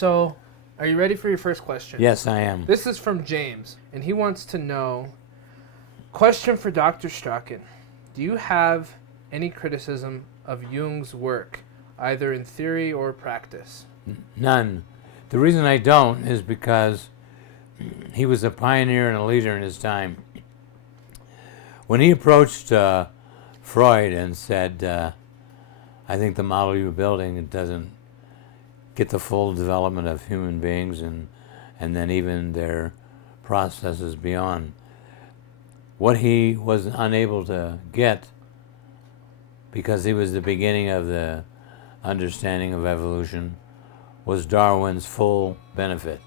So, are you ready for your first question? Yes, I am. This is from James, and he wants to know, question for Dr. Strachan. Do you have any criticism of Jung's work, either in theory or practice? None. The reason I don't is because he was a pioneer and a leader in his time. When he approached Freud and said, I think the model you're building, it doesn't get the full development of human beings and then even their processes beyond. What he was unable to get, because he was the beginning of the understanding of evolution, was Darwin's full benefit.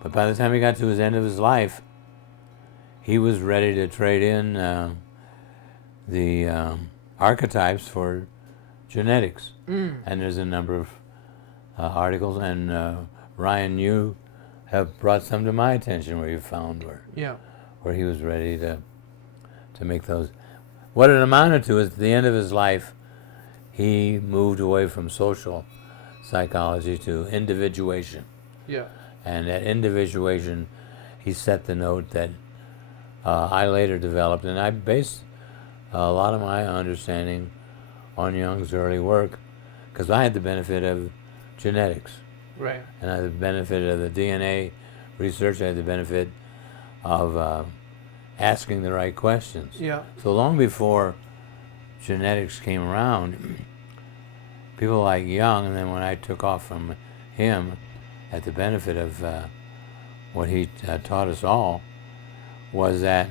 But by the time he got to his end of his life, he was ready to trade in the archetypes for genetics. And there's a number of articles, and Ryan, you have brought some to my attention where you found where he was ready to make those. What it amounted to is at the end of his life, he moved away from social psychology to individuation. Yeah. And at individuation, he set the note that I later developed, and I based a lot of my understanding on Jung's early work, because I had the benefit of genetics. Right. And I had the benefit of the DNA research. I had the benefit of asking the right questions. Yeah. So long before genetics came around, people like Jung, and then when I took off from him at the benefit of what he taught us all, was that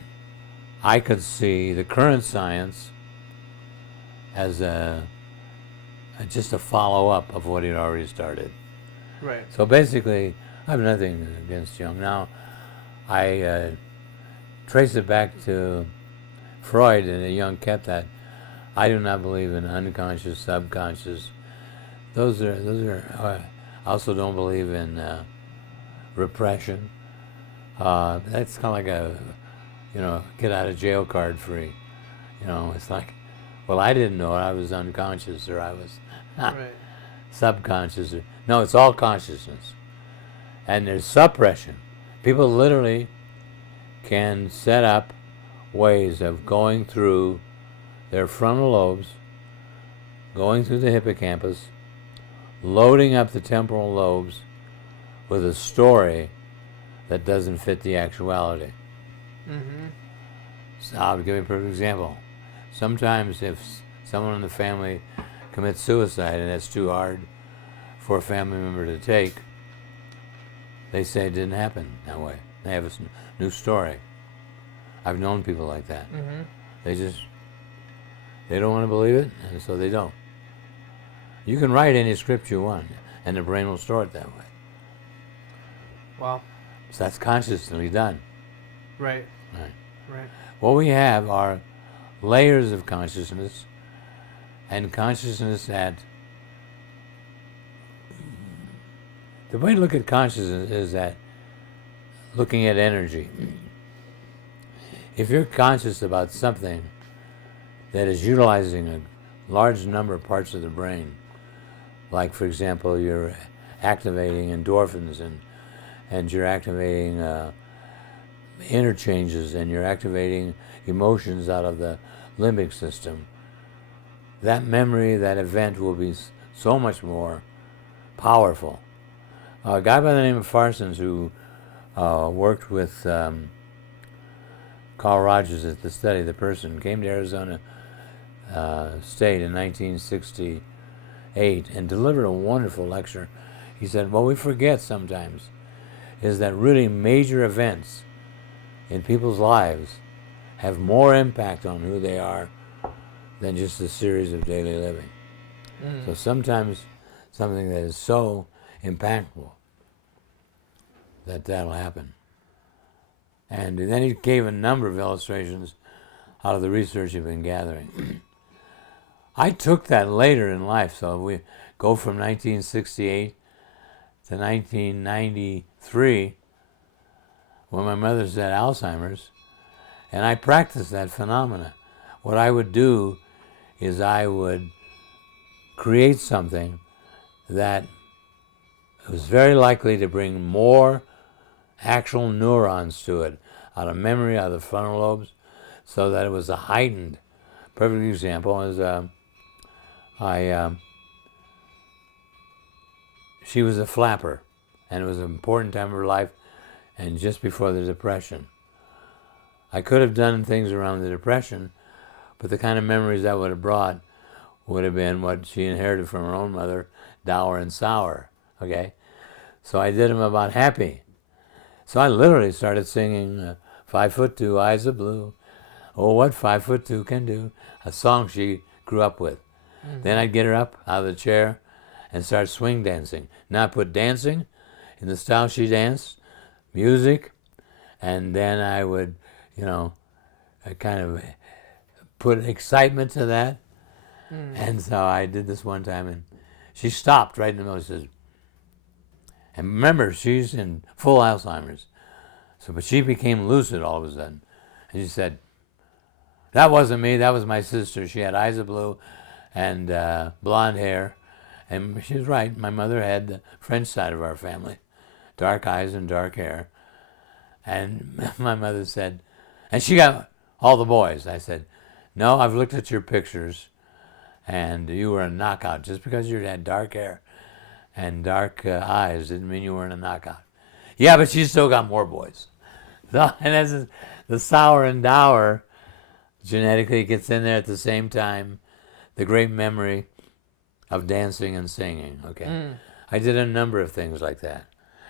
I could see the current science as just a follow-up of what he'd already started. Right. So basically, I have nothing against Jung. Now, I trace it back to Freud, and Jung kept that. I do not believe in unconscious, subconscious. Those are. I also don't believe in repression. That's kind of like a, get out of jail card free. It's like, well, I didn't know it. I was unconscious, or I was Right. subconscious. No, it's all consciousness. And there's suppression. People literally can set up ways of going through their frontal lobes, going through the hippocampus, loading up the temporal lobes with a story that doesn't fit the actuality. Mm-hmm. So I'll give you a perfect example. Sometimes if someone in the family commits suicide and it's too hard for a family member to take, they say it didn't happen that way. They have a new story. I've known people like that. Mm-hmm. They don't want to believe it, and so they don't. You can write any script you want, and the brain will store it that way. Wow. So that's consciously done. Right. Right. Right. What we have are layers of consciousness, and consciousness at... The way to look at consciousness is that looking at energy. If you're conscious about something that is utilizing a large number of parts of the brain, like, for example, you're activating endorphins and you're activating interchanges, and you're activating emotions out of the limbic system, that memory, that event will be so much more powerful. A guy by the name of Parsons, who worked with Carl Rogers at the Study of the Person, came to Arizona State in 1968 and delivered a wonderful lecture. He said, what we forget sometimes is that really major events in people's lives have more impact on who they are than just a series of daily living. So sometimes something that is so impactful that'll happen. And then he gave a number of illustrations out of the research he'd been gathering. I took that later in life, so we go from 1968 to 1993, when my mother had Alzheimer's, and I practiced that phenomena. What I would do is I would create something that it was very likely to bring more actual neurons to it out of memory, out of the frontal lobes, so that it was a heightened. Perfect example is she was a flapper, and it was an important time of her life, and just before the Depression. I could have done things around the Depression, but the kind of memories that would have brought would have been what she inherited from her own mother, dour and sour, okay? So I did them about happy. So I literally started singing 5'2", eyes of blue, oh, what 5'2" can do, a song she grew up with. Mm-hmm. Then I'd get her up out of the chair and start swing dancing. Now I put dancing in the style she danced, music, and then I would, I kind of put excitement to that. Mm. And so I did this one time, and she stopped right in the middle. She says, and remember, she's in full Alzheimer's. But she became lucid all of a sudden. And she said, that wasn't me, that was my sister. She had eyes of blue and blonde hair. And she was right, my mother had the French side of our family, dark eyes and dark hair. And my mother said, and she got all the boys. I said, no, I've looked at your pictures, and you were a knockout. Just because you had dark hair and dark eyes didn't mean you weren't a knockout. Yeah, but she still got more boys. So, and as the sour and dour genetically gets in there at the same time, the great memory of dancing and singing, okay? Mm. I did a number of things like that.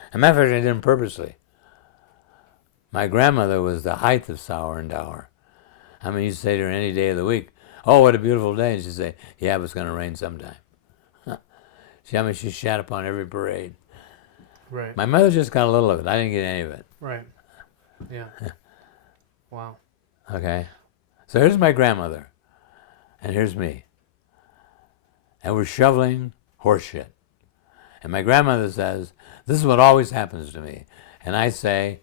As a matter of fact, I did them purposely. My grandmother was the height of sour and dour. I mean, you'd say to her any day of the week, oh, what a beautiful day. And she'd say, yeah, but it's going to rain sometime. She shat upon every parade. Right. My mother just got a little of it. I didn't get any of it. Right. Yeah. Wow. Okay. So here's my grandmother, and here's me. And we're shoveling horse shit. And my grandmother says, this is what always happens to me. And I say,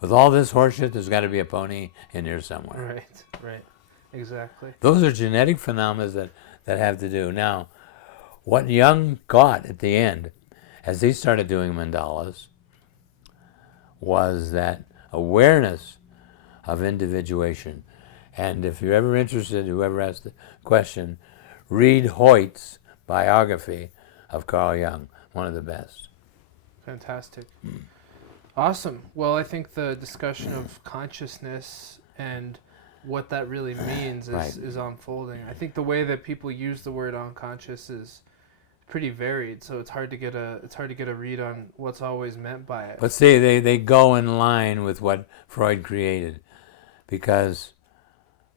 with all this horse shit, there's got to be a pony in here somewhere. Right. Exactly. Those are genetic phenomena that have to do. Now, what Jung got at the end, as he started doing mandalas, was that awareness of individuation. And if you're ever interested, whoever asked the question, read Hoyt's biography of Carl Jung, one of the best. Fantastic. Awesome. Well, I think the discussion of consciousness and what that really means is unfolding. I think the way that people use the word unconscious is pretty varied, so it's hard to get a read on what's always meant by it. But see, they go in line with what Freud created, because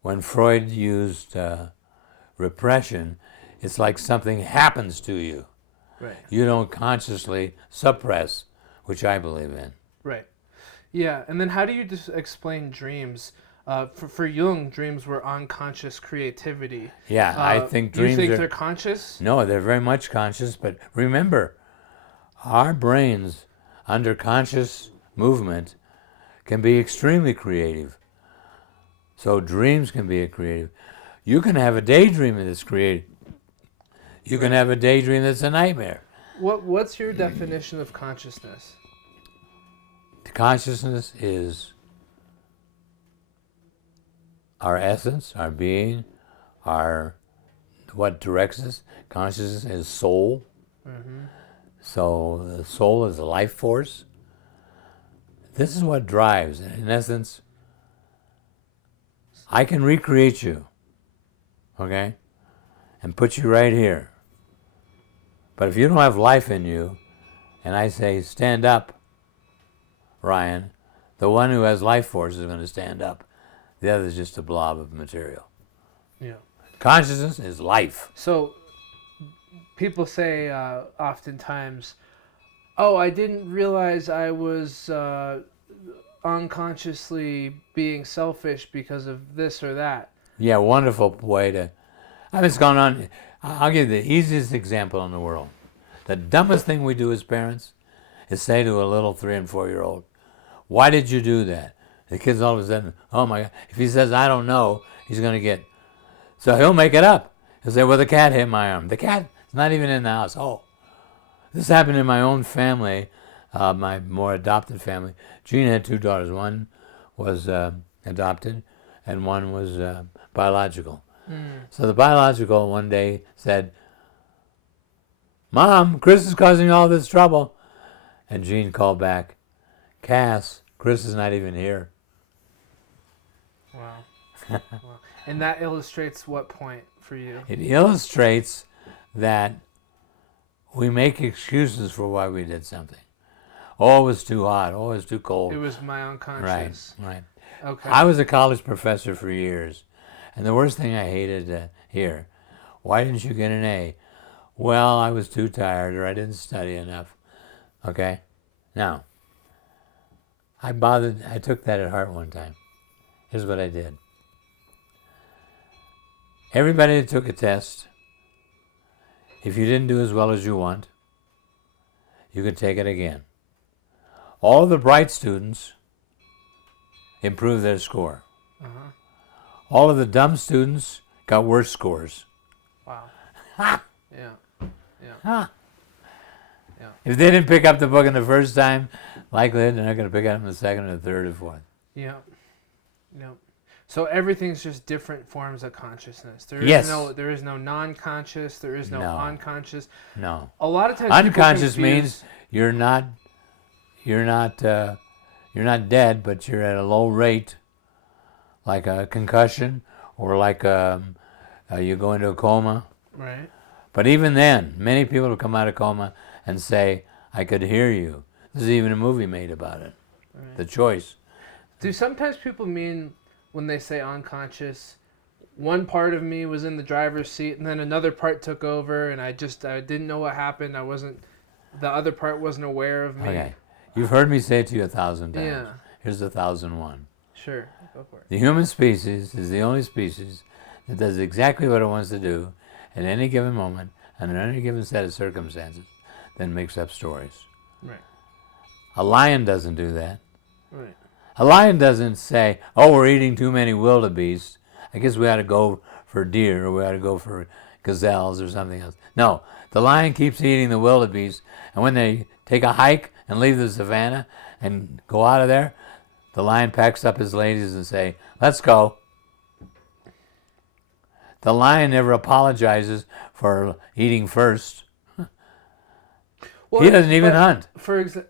when Freud used repression, it's like something happens to you. Right. You don't consciously suppress, which I believe in. Right. Yeah, and then how do you explain dreams? For Jung, dreams were unconscious creativity. Yeah, I think dreams you think they're conscious? No, they're very much conscious, but remember, our brains, under conscious movement, can be extremely creative. So dreams can be creative. You can have a daydream that's creative. You can have a daydream that's a nightmare. What's your definition of consciousness? Consciousness is our essence, our being, what directs us. Consciousness is soul. Mm-hmm. So the soul is the life force. This is what drives. In essence, I can recreate you, okay, and put you right here. But if you don't have life in you, and I say, stand up, Ryan, the one who has life force is going to stand up. The other is just a blob of material. Yeah. Consciousness is life. So people say oftentimes, oh, I didn't realize I was unconsciously being selfish because of this or that. Yeah, wonderful way to... I mean, it's gone on. I'll give you the easiest example in the world. The dumbest thing we do as parents is say to a little 3 and 4-year-old, why did you do that? The kid's all of a sudden, oh my God. If he says, I don't know, he's going to get... So he'll make it up. He'll say, well, the cat hit my arm. The cat's not even in the house. Oh. This happened in my own family, my more adopted family. Gene had 2 daughters. One was adopted, and one was biological. So the biological one day said, "Mom, Chris is causing all this trouble." And Gene called back, "Cass, Chris is not even here." Wow. Wow. And that illustrates what point for you? It illustrates that we make excuses for why we did something. Oh, it was too hot. Oh, it was too cold. It was my unconscious. Right. Okay. I was a college professor for years, and the worst thing I hated to hear, "Why didn't you get an A?" "Well, I was too tired, or I didn't study enough." Okay? Now, I took that at heart one time. Here's what I did. Everybody that took a test, if you didn't do as well as you want, you could take it again. All the bright students improved their score. Uh-huh. All of the dumb students got worse scores. Wow. Ha! Yeah. Yeah. Ha! Yeah. If they didn't pick up the book in the first time, likely they're not going to pick it up in the second or third or fourth. Yeah. Yeah. So everything's just different forms of consciousness. There is Yes. there is no non-conscious. There is no unconscious. No. A lot of times Unconscious people confuse, means you're not dead, but you're at a low rate, like a concussion or like you go into a coma. right. But even then, many people will come out of coma and say, "I could hear you." There's even a movie made about it. Right. The Choice. Do sometimes people mean when they say unconscious, one part of me was in the driver's seat and then another part took over and I didn't know what happened. The other part wasn't aware of me. Okay. You've heard me say it to you 1,000 times. Yeah. Here's 1,001. Sure. Go for it. The human species is the only species that does exactly what it wants to do at any given moment and in any given set of circumstances, then makes up stories. Right. A lion doesn't do that. Right. A lion doesn't say, "Oh, we're eating too many wildebeest. I guess we ought to go for deer or we ought to go for gazelles or something else." No, the lion keeps eating the wildebeest, and when they take a hike and leave the savannah and go out of there, the lion packs up his ladies and say, "Let's go." The lion never apologizes for eating first. Well, He doesn't even hunt.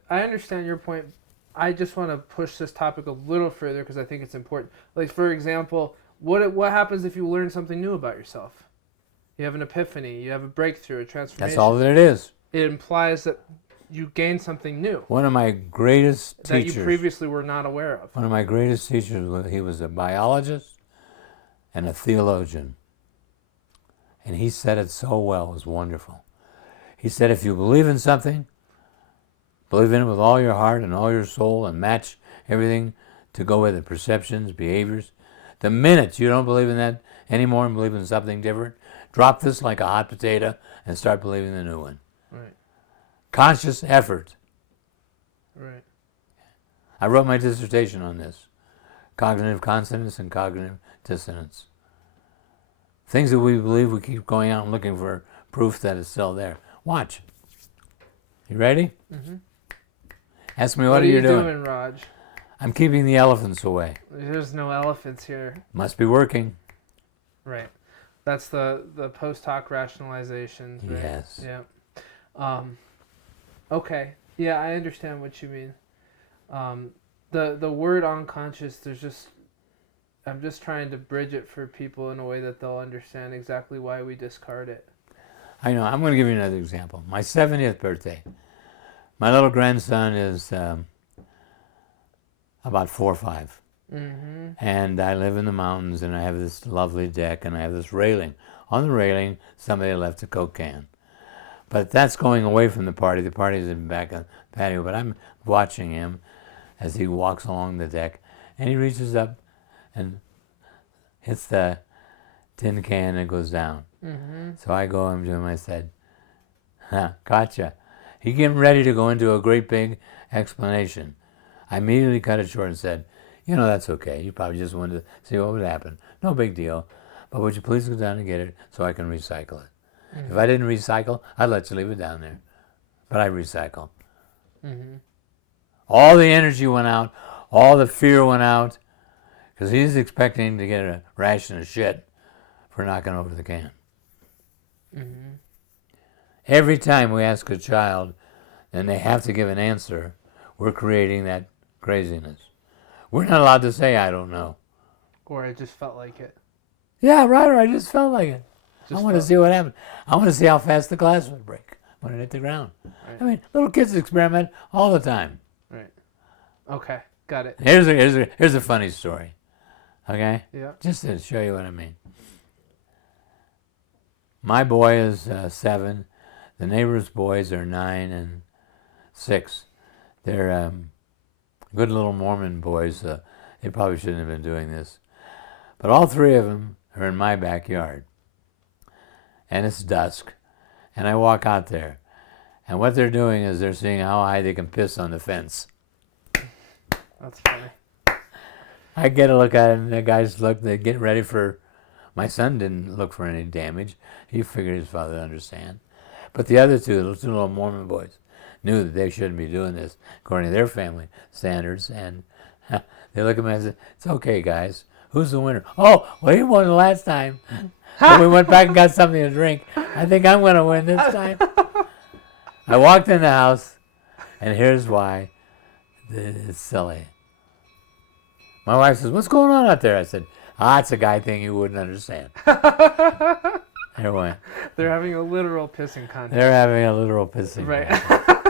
I understand your point. I just want to push this topic a little further because I think it's important. Like, for example, what happens if you learn something new about yourself? You have an epiphany, you have a breakthrough, a transformation. That's all that it is. It implies that you gain something new One of my greatest that teachers. you previously were not aware of. One of my greatest teachers, he was a biologist and a theologian. And he said it so well, it was wonderful. He said, if you believe in something, believe in it with all your heart and all your soul and match everything to go with it, perceptions, behaviors. The minute you don't believe in that anymore and believe in something different, drop this like a hot potato and start believing the new one. Right. Conscious effort. Right. I wrote my dissertation on this. Cognitive consonance and cognitive dissonance. Things that we believe, we keep going out and looking for proof that it's still there. Watch. You ready? Mm-hmm. Ask me, what are you doing, Raj? I'm keeping the elephants away. There's no elephants here. Must be working. Right. That's the post hoc rationalizations. Right? Yes. Yeah. Okay. Yeah, I understand what you mean. The word unconscious, I'm just trying to bridge it for people in a way that they'll understand exactly why we discard it. I know. I'm going to give you another example. My 70th birthday. My little grandson is about 4 or 5. Mm-hmm. And I live in the mountains, and I have this lovely deck, and I have this railing. On the railing, somebody left a Coke can. But that's going away from the party. The party's in the back of the patio, but I'm watching him as he walks along the deck, and he reaches up and hits the tin can and goes down. Mm-hmm. So I go up to him, I said, gotcha. He getting ready to go into a great big explanation. I immediately cut it short and said, that's okay. You probably just wanted to see what would happen. No big deal. But would you please go down and get it so I can recycle it? Mm-hmm. If I didn't recycle, I'd let you leave it down there. but I recycle. Mm-hmm. All the energy went out, all the fear went out, because he's expecting to get a ration of shit for knocking over the can. Mm-hmm. Every time we ask a child and they have to give an answer, we're creating that craziness. We're not allowed to say, I don't know. Or I just felt like it. Yeah, right, or I just felt like it. I want to felt- see what happened. I want to see how fast the glass would break when it hit the ground. Right. I mean, little kids experiment all the time. Right. Okay. Got it. Here's a funny story. Okay? Yeah. Just to show you what I mean. My boy is 7. The neighbor's boys are 9 and 6. They're good little Mormon boys. They probably shouldn't have been doing this. But all 3 of them are in my backyard. And it's dusk. And I walk out there. And what they're doing is they're seeing how high they can piss on the fence. That's funny. I get a look at it, and the guys look, they get ready for... My son didn't look for any damage. He figured his father would understand. But the other 2, those 2 little Mormon boys, knew that they shouldn't be doing this according to their family standards. And they look at me and say, it's okay, guys. Who's the winner? Oh, well, he won the last time. But we went back and got something to drink. I think I'm going to win this time. I walked in the house, and here's why. It's silly. My wife says, what's going on out there? I said, it's a guy thing you wouldn't understand. There went. They're having a literal pissing contest. They're having a literal pissing Right. contest.